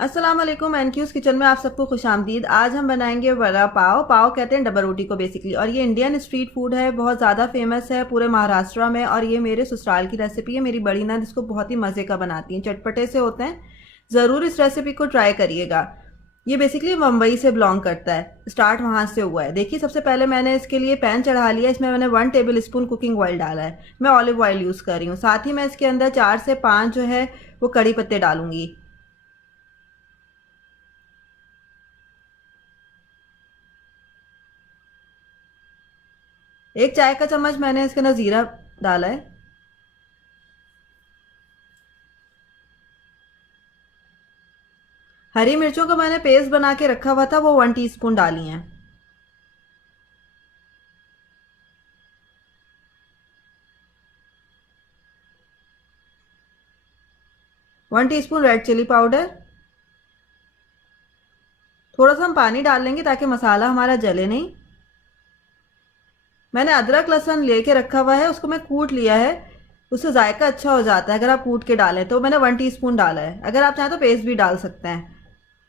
अस्सलाम वालेकुम। एनक्यूज़ किचन में आप सबको खुशामदीद। आज हम बनाएंगे वड़ा पाव। पाव कहते हैं डबल रोटी को बेसिकली, और ये इंडियन स्ट्रीट फूड है, बहुत ज़्यादा फेमस है पूरे महाराष्ट्र में। और ये मेरे ससुराल की रेसिपी है, मेरी बड़ी नंद इसको बहुत ही मज़े का बनाती हैं, चटपटे से होते हैं। ज़रूर इस रेसिपी को ट्राई करिएगा। ये बेसिकली मुंबई से बिलोंग करता है, स्टार्ट वहाँ से हुआ है। देखिए, सबसे पहले मैंने इसके लिए पैन चढ़ा लिया, इसमें मैंने 1 टेबल स्पून कुकिंग ऑयल डाला है। मैं ऑलिव ऑयल यूज़ कर रही हूँ। साथ ही मैं इसके अंदर 4 से 5 जो है वो कड़ी पत्ते डालूंगी। 1 चाय का चम्मच मैंने इसके अंदर ज़ीरा डाला है। हरी मिर्चों का मैंने पेस्ट बना के रखा हुआ था, वो 1 टीस्पून डाली हैं। 1 टीस्पून रेड चिली पाउडर। थोड़ा सा हम पानी डाल लेंगे ताकि मसाला हमारा जले नहीं। मैंने अदरक लहसुन लेके रखा हुआ है, उसको मैं कूट लिया है। उससे जायका अच्छा हो जाता है अगर आप कूट के डालें, तो मैंने 1 टीस्पून डाला है। अगर आप चाहें तो पेस्ट भी डाल सकते हैं।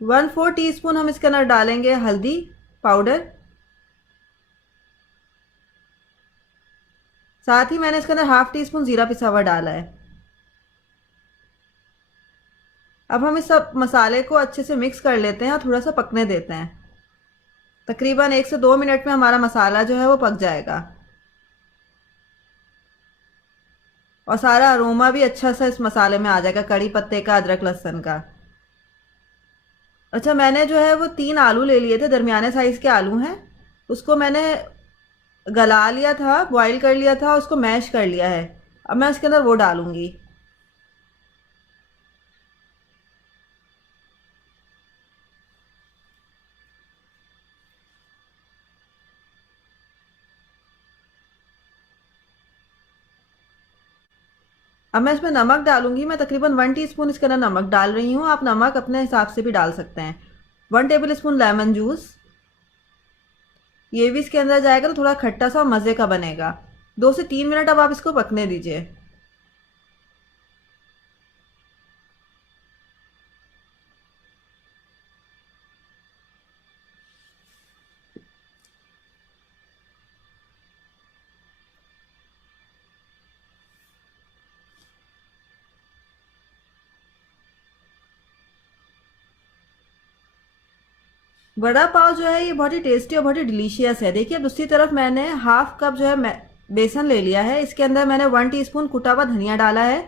1/4 टीस्पून हम इसके अंदर डालेंगे हल्दी पाउडर। साथ ही मैंने इसके अंदर 1/2 टीस्पून ज़ीरा पिसा हुआ डाला है। अब हम इस सब मसाले को अच्छे से मिक्स कर लेते हैं और थोड़ा सा पकने देते हैं। तकरीबन 1 से 2 मिनट में हमारा मसाला जो है वो पक जाएगा, और सारा अरोमा भी अच्छा सा इस मसाले में आ जाएगा, कड़ी पत्ते का, अदरक लहसुन का। अच्छा, मैंने जो है वो 3 आलू ले लिए थे, दरमियाने साइज़ के आलू हैं। उसको मैंने गला लिया था, बॉईल कर लिया था, उसको मैश कर लिया है। अब मैं इसके अंदर वो डालूंगी। अब मैं इसमें नमक डालूंगी। मैं तकरीबन 1 टीस्पून इसके अंदर नमक डाल रही हूँ, आप नमक अपने हिसाब से भी डाल सकते हैं। 1 टेबल स्पून लेमन जूस, ये भी इसके अंदर जाएगा तो थोड़ा खट्टा सा मज़े का बनेगा। 2 से 3 मिनट अब आप इसको पकने दीजिए। वड़ा पाव जो है ये बहुत ही टेस्टी और बहुत ही डिलीशियस है। देखिए, दूसरी तरफ मैंने 1/2 कप जो है बेसन ले लिया है। इसके अंदर मैंने 1 टीस्पून कुटा हुआ धनिया डाला है।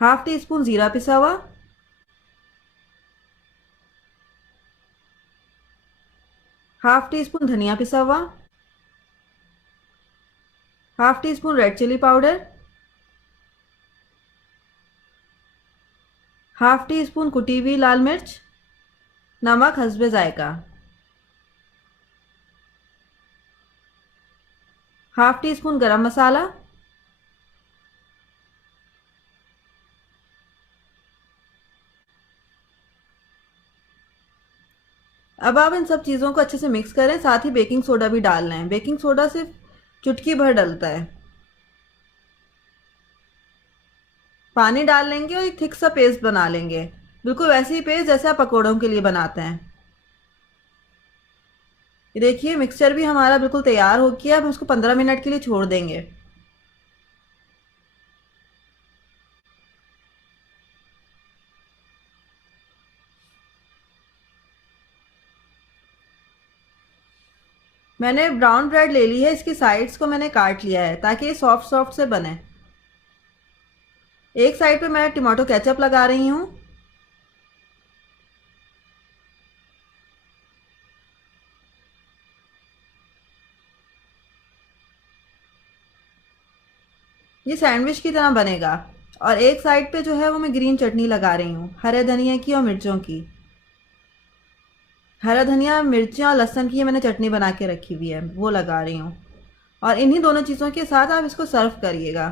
1/2 टीस्पून ज़ीरा पिसा हुआ। 1/2 टीस्पून धनिया पिसा हुआ। 1/2 teaspoon red chili powder. 1/2 teaspoon कुटी हुई लाल मिर्च। नमक हस्बे जायका। 1/2 टीस्पून गरम मसाला। अब आप इन सब चीज़ों को अच्छे से मिक्स करें। साथ ही बेकिंग सोडा भी डालना है। बेकिंग सोडा सिर्फ चुटकी भर डलता है। पानी डाल लेंगे और एक थिक सा पेस्ट बना लेंगे, बिल्कुल वैसे ही पेस्ट जैसे आप पकौड़ों के लिए बनाते हैं। ये देखिए, मिक्सचर भी हमारा बिल्कुल तैयार हो गया। अब उसको 15 मिनट के लिए छोड़ देंगे। मैंने ब्राउन ब्रेड ले ली है, इसकी साइड्स को मैंने काट लिया है ताकि ये सॉफ्ट सॉफ्ट से बने। एक साइड पे मैं टमाटो केचप लगा रही हूँ। ये सैंडविच की तरह बनेगा। और एक साइड पे जो है वो मैं ग्रीन चटनी लगा रही हूँ, हरे धनिया की और मिर्चों की। हरा धनिया, मिर्चियाँ और लहसुन की ये मैंने चटनी बना के रखी हुई है, वो लगा रही हूँ। और इन्हीं दोनों चीज़ों के साथ आप इसको सर्व करिएगा।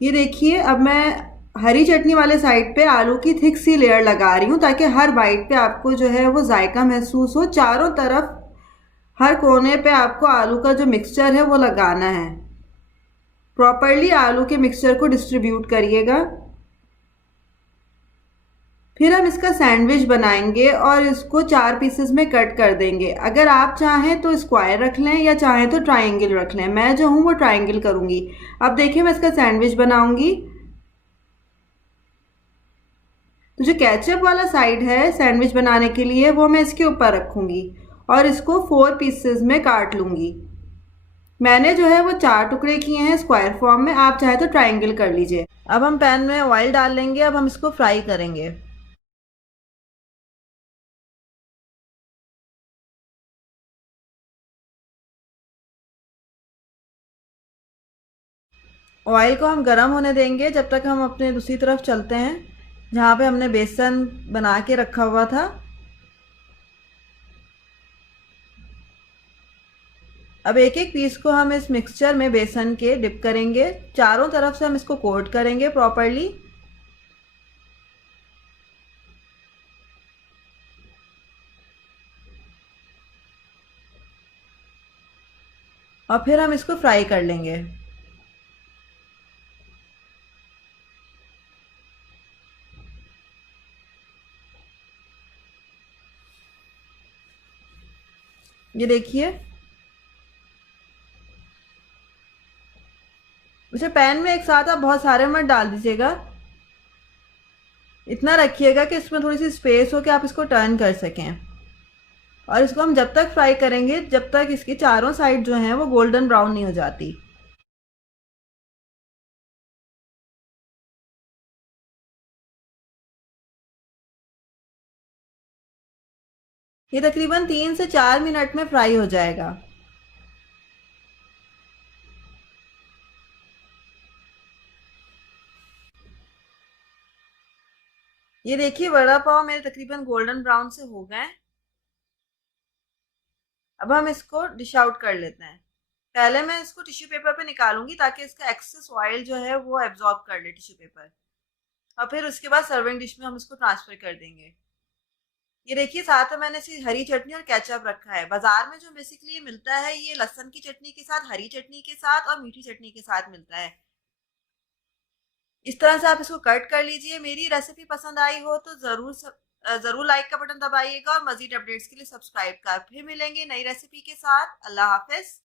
ये देखिए, अब मैं हरी चटनी वाले साइड पे आलू की थिक सी लेयर लगा रही हूँ ताकि हर बाइट पे आपको जो है वो जायका महसूस हो। चारों तरफ हर कोने पे आपको आलू का जो मिक्सचर है वो लगाना है। प्रॉपरली आलू के मिक्सचर को डिस्ट्रीब्यूट करिएगा। फिर हम इसका सैंडविच बनाएंगे और इसको 4 पीसेस में कट कर देंगे। अगर आप चाहें तो स्क्वायर रख लें या चाहें तो ट्रायंगल रख लें। मैं जो हूँ वो ट्रायंगल करूँगी। अब देखिए, मैं इसका सैंडविच बनाऊँगी। तो जो केचप वाला साइड है सैंडविच बनाने के लिए वो मैं इसके ऊपर रखूँगी और इसको 4 पीसेस में काट लूँगी। मैंने जो है वो 4 टुकड़े किए हैं स्क्वायर फॉर्म में। आप चाहे तो ट्रायंगल कर लीजिए। अब हम पैन में ऑयल डाल लेंगे। अब हम इसको फ्राई करेंगे। ऑयल को हम गरम होने देंगे जब तक हम अपने दूसरी तरफ चलते हैं जहाँ पे हमने बेसन बना के रखा हुआ था। अब एक एक पीस को हम इस मिक्सचर में बेसन के डिप करेंगे। चारों तरफ से हम इसको कोट करेंगे प्रॉपरली। और फिर हम इसको फ्राई कर लेंगे। ये देखिए, उसे पैन में एक साथ आप बहुत सारे मत डाल दीजिएगा। इतना रखिएगा कि इसमें थोड़ी सी स्पेस हो कि आप इसको टर्न कर सकें। और इसको हम जब तक फ्राई करेंगे जब तक इसकी चारों साइड जो हैं वो गोल्डन ब्राउन नहीं हो जाती। ये तकरीबन 3 से 4 मिनट में फ्राई हो जाएगा। ये देखिए, वड़ा पाव मेरे तकरीबन गोल्डन ब्राउन से हो गए। अब हम इसको डिश आउट कर लेते हैं। पहले मैं इसको टिश्यू पेपर पे निकालूंगी ताकि इसका एक्सेस ऑयल जो है वो एब्जॉर्ब कर ले टिश्यू पेपर। और फिर उसके बाद सर्विंग डिश में हम इसको ट्रांसफर कर देंगे। ये देखिए, साथ में मैंने इसी हरी चटनी और केचप रखा है। बाजार में जो बेसिकली ये मिलता है ये लहसुन की चटनी के साथ, हरी चटनी के साथ और मीठी चटनी के साथ मिलता है। इस तरह से आप इसको कट कर लीजिए। मेरी रेसिपी पसंद आई हो तो ज़रूर लाइक का बटन दबाइएगा और मज़ीद अपडेट्स के लिए सब्सक्राइब कर। फिर मिलेंगे नई रेसिपी के साथ। अल्लाह हाफ़िज़।